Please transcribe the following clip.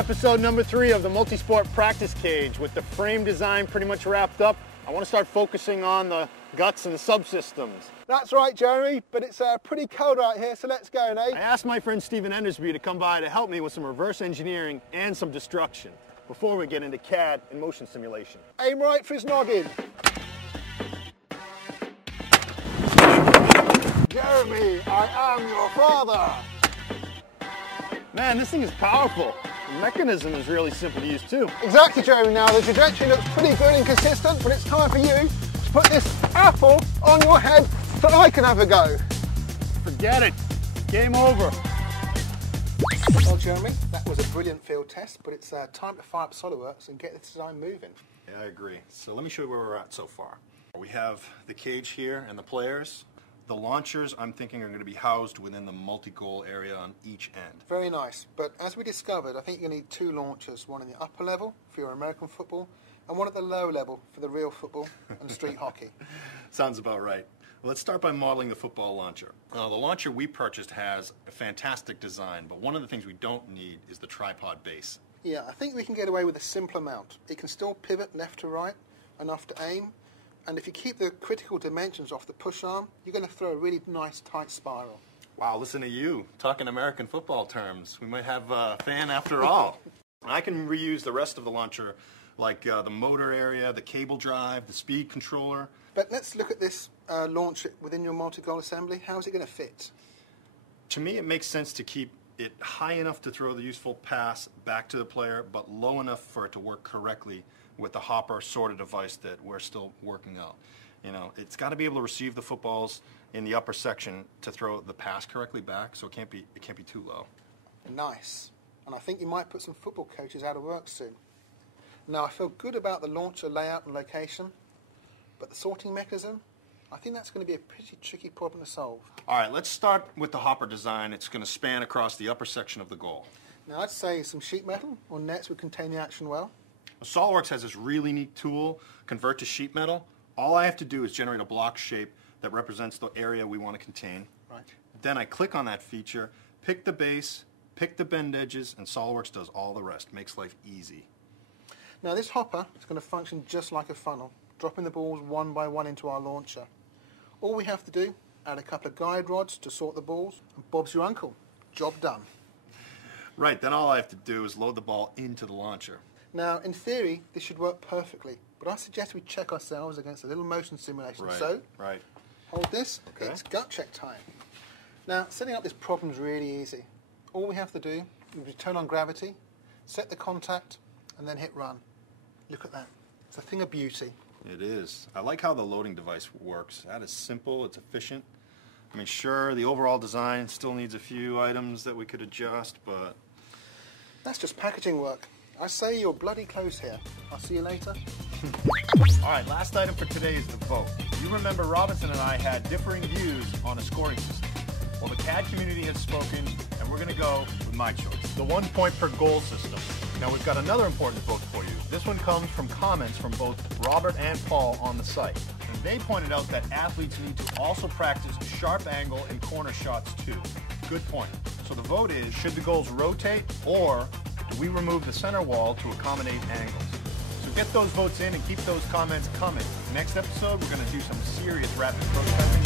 episode number 3 of the Multisport Practice Cage. With the frame design pretty much wrapped up, I want to start focusing on the guts and the subsystems. That's right, Jeremy, but it's pretty cold out here, so let's go, eh? I asked my friend Stephen Endersby to come by to help me with some reverse engineering and some destruction before we get into CAD and motion simulation. Aim right for his noggin. Jeremy, I am your father. Man, this thing is powerful. The mechanism is really simple to use too. Exactly, Jeremy. Now the trajectory looks pretty good and consistent, but it's time for you to put this apple on your head so I can have a go. Forget it. Game over. Well, Jeremy, that was a brilliant field test, but it's time to fire up SolidWorks and get the design moving. Yeah, I agree. So let me show you where we're at so far. We have the cage here and the players. The launchers, I'm thinking, are going to be housed within the multi-goal area on each end. Very nice, but as we discovered, I think you're going to need 2 launchers, one in the upper level for your American football, and one at the lower level for the real football and street hockey. Sounds about right. Well, let's start by modeling the football launcher. The launcher we purchased has a fantastic design, but one of the things we don't need is the tripod base. Yeah, I think we can get away with a simpler mount. It can still pivot left to right, enough to aim, and if you keep the critical dimensions off the push arm, you're going to throw a really nice tight spiral. Wow, listen to you, talking American football terms. We might have a fan after all. I can reuse the rest of the launcher, like the motor area, the cable drive, the speed controller. But let's look at this launch within your multi-goal assembly. How is it going to fit? To me, it makes sense to keep it high enough to throw the useful pass back to the player, but low enough for it to work correctly with the hopper sort of device that we're still working out. You know, it's got to be able to receive the footballs in the upper section to throw the pass correctly back, so it can't be too low. Nice. And I think you might put some football coaches out of work soon. Now, I feel good about the launcher layout and location, but the sorting mechanism, I think that's going to be a pretty tricky problem to solve. All right, let's start with the hopper design. It's going to span across the upper section of the goal. Now, I'd say some sheet metal or nets would contain the action well. SolidWorks has this really neat tool, convert to sheet metal. All I have to do is generate a block shape that represents the area we want to contain. Right. Then I click on that feature, pick the base, pick the bend edges, and SolidWorks does all the rest. Makes life easy. Now, this hopper is going to function just like a funnel, dropping the balls one by one into our launcher. All we have to do, add a couple of guide rods to sort the balls, and Bob's your uncle. Job done. Right, then all I have to do is load the ball into the launcher. Now, in theory, this should work perfectly, but I suggest we check ourselves against a little motion simulation. Right, So, right. hold this, Okay. It's gut check time. Now, setting up this problem is really easy. All we have to do is turn on gravity, set the contact, and then hit run. Look at that. It's a thing of beauty. It is. I like how the loading device works. That is simple, it's efficient. I mean, sure, the overall design still needs a few items that we could adjust, but... That's just packaging work. I say you're bloody close here. I'll see you later. All right, last item for today is the vote. You remember Robinson and I had differing views on a scoring system. Well, the CAD community has spoken, and we're going to go with my choice, the 1 point per goal system. Now, we've got another important vote for you. This one comes from comments from both Robert and Paul on the site. And they pointed out that athletes need to also practice sharp angle and corner shots too. Good point. So the vote is, should the goals rotate, or do we remove the center wall to accommodate angles? So get those votes in and keep those comments coming. Next episode, we're going to do some serious rapid prototyping